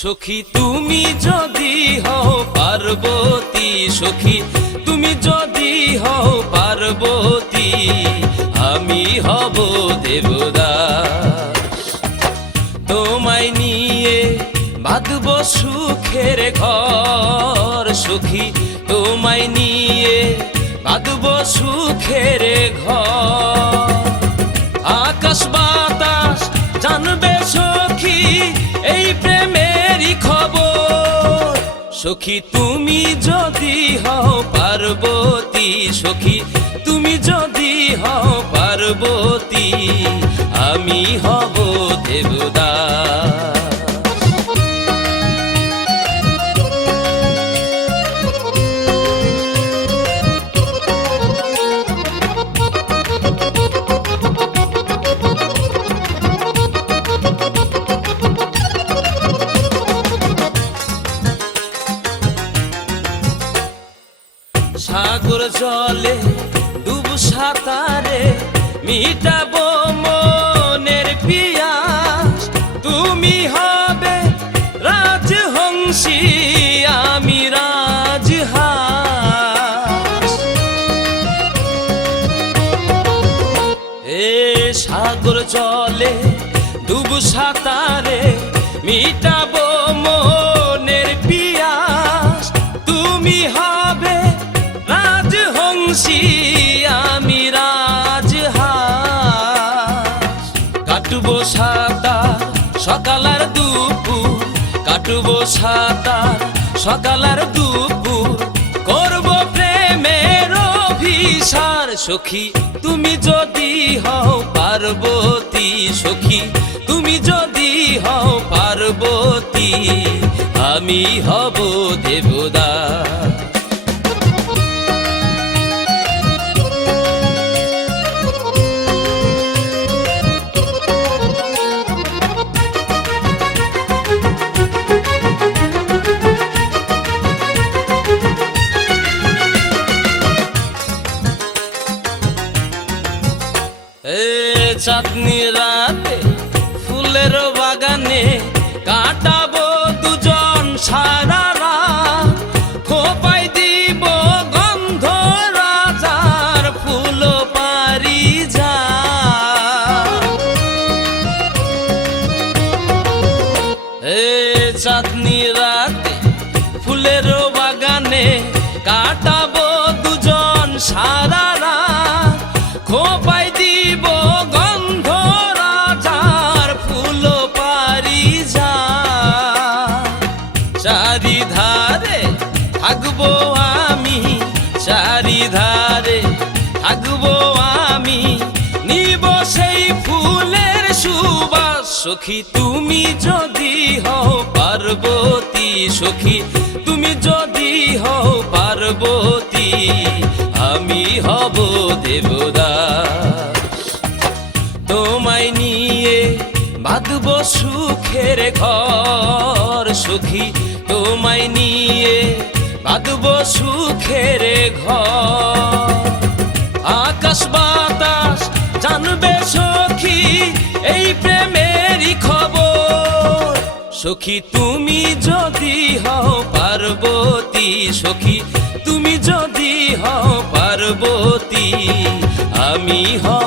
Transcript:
সখী তুমি যদি হও পার্বতী, সখী তুমি যদি হও পার্বতী, আমি হব দেবদাস। তোমায় নিয়ে বাঁধব সুখের ঘর, সখী তোমায় নিয়ে বাঁধব সুখের ঘর। আকাশ বাতাস জানবে সখী এই প্রেমেরই খবর। সখী তুমি যদি হও পার্বতী, সখী তুমি যদি হও পার্বতী, আমি হব দেবদাস। সাগর জলে ডুব সাঁতারে মিটাবো মনের পিয়াস। তুমি হবে রাজহংসী, আমি রাজহাঁস। এ সাগর জলে ডুব সাঁতারে মিটাবো মনের পিয়াস। তুমি হবে রাজহংসী, আমি রাজহাঁস। কাটবো সাঁতার সকাল আর দুপুর, কাটবো সাঁতার সকাল আর দুপুর, করবো প্রেমের অভিসার। সখী তুমি যদি হও পার্বতী, সখী তুমি যদি হও পার্বতী, আমি হব দেবদাস। চাঁদনি রাতে ফুলের বাগানে কাটাবো দুজন সারা রাত। খোপায় দিব গন্ধ রাজার ফুল পারিজাত। চাঁদনি রাতে ফুলের বাগানে কাটাবো দুজন সারা রাত। খোপায় দিব গন্ধ রাজার ফুল পারিজাত। চারিধারে থাকবো আমি, চারিধারে থাকবো আমি, নিব সেই ফুলের সুবাস। সখী তুমি যদি হও পার্বতী, সখী তুমি যদি হও পার্বতী, আমি হব দেবদাস। তোমায় নিয়ে বাঁধব সুখের ঘর, সখী তোমায় নিয়ে বাঁধব সুখের ঘর। আকাশ বাতাস জানবে সখী এই প্রেমেরই খবর। সখী তুমি যদি হও পার্বতী, সখী তুমি যদি হও পার্বতী, আমি হব